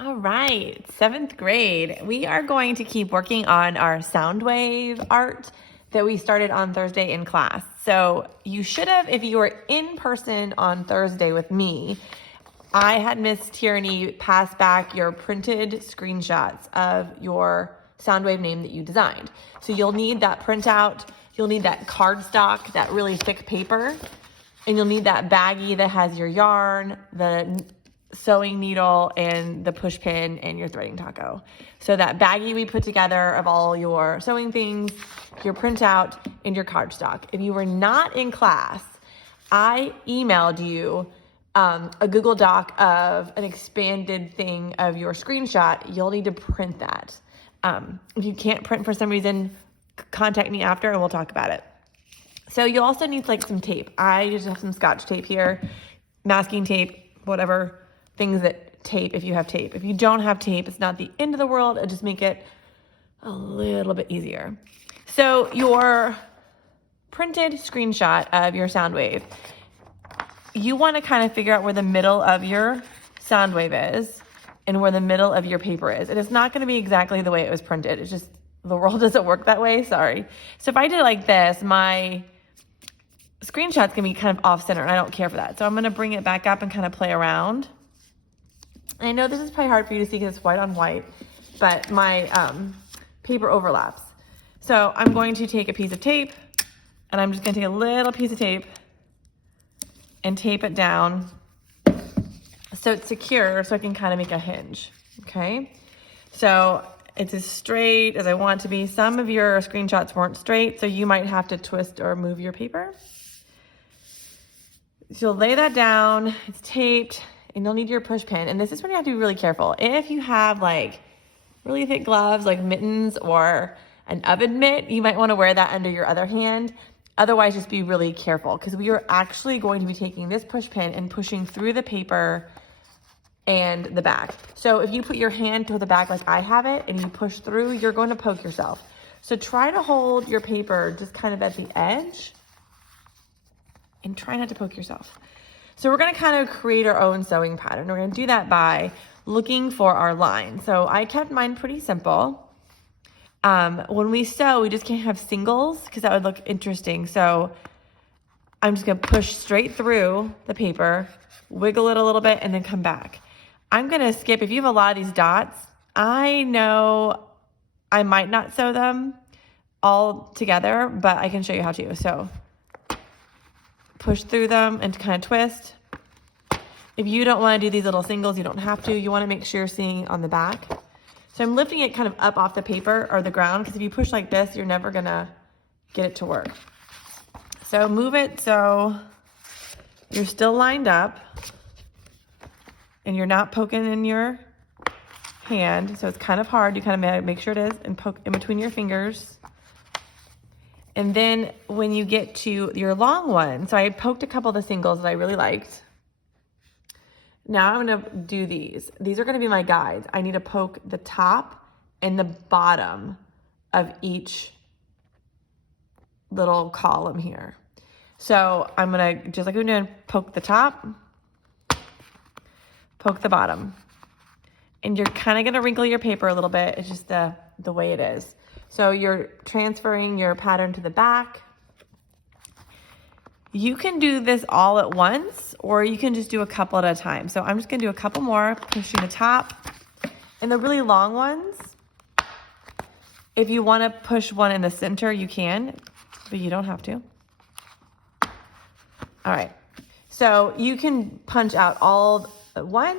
All right, 7th grade. We are going to keep working on our sound wave art that we started on Thursday in class. So you should have, if you were in person on Thursday with me, I had Miss Tierney pass back your printed screenshots of your sound wave name that you designed. So you'll need that printout, you'll need that cardstock, that really thick paper, and you'll need that baggie that has your yarn, the sewing needle, and the push pin, and your threading taco. So that baggie we put together of all your sewing things, your printout, and your cardstock. If you were not in class, I emailed you a Google Doc of an expanded thing of your screenshot. You'll need to print that. If you can't print for some reason, contact me after and we'll talk about it. So you also need like some tape. I just have some Scotch tape here, masking tape, whatever things that tape if you have tape. If you don't have tape, it's not the end of the world. It'll just make it a little bit easier. So your printed screenshot of your sound wave, you want to kind of figure out where the middle of your sound wave is and where the middle of your paper is. And it's not going to be exactly the way it was printed. It's just the world doesn't work that way. Sorry. So if I did it like this, my screenshot's going to be kind of off center and I don't care for that. So I'm going to bring it back up and kind of play around. And I know this is probably hard for you to see because it's white on white, but my paper overlaps. So I'm going to take a piece of tape and I'm just going to take a little piece of tape and tape it down so it's secure so I can kind of make a hinge, okay? So it's as straight as I want it to be. Some of your screenshots weren't straight, so you might have to twist or move your paper. So you'll lay that down, it's taped, and you'll need your push pin. And this is when you have to be really careful. If you have like really thick gloves, like mittens or an oven mitt, you might want to wear that under your other hand. Otherwise, just be really careful because we are actually going to be taking this push pin and pushing through the paper and the back. So if you put your hand to the back like I have it and you push through, you're going to poke yourself. So try to hold your paper just kind of at the edge and try not to poke yourself. So we're going to kind of create our own sewing pattern. We're going to do that by looking for our line. So I kept mine pretty simple. When we sew, we just can't have singles because that would look interesting. So I'm just going to push straight through the paper, wiggle it a little bit, and then come back. I'm going to skip. If you have a lot of these dots, I know I might not sew them all together, but I can show you how to. So push through them and kind of twist. If you don't want to do these little singles, you don't have to. You want to make sure you're seeing on the back. So I'm lifting it kind of up off the paper or the ground because if you push like this, you're never going to get it to work. So move it so you're still lined up and you're not poking in your hand. So it's kind of hard. You kind of make sure it is and poke in between your fingers. And then when you get to your long one, so I poked a couple of the singles that I really liked. Now I'm going to do these. These are going to be my guides. I need to poke the top and the bottom of each little column here. So I'm going to, just like we're doing, poke the top, poke the bottom. And you're kind of going to wrinkle your paper a little bit. It's just the way it is. So you're transferring your pattern to the back. You can do this all at once, or you can just do a couple at a time. So I'm just going to do a couple more, pushing the top. And the really long ones, if you want to push one in the center, you can, but you don't have to. All right. So you can punch out all at once,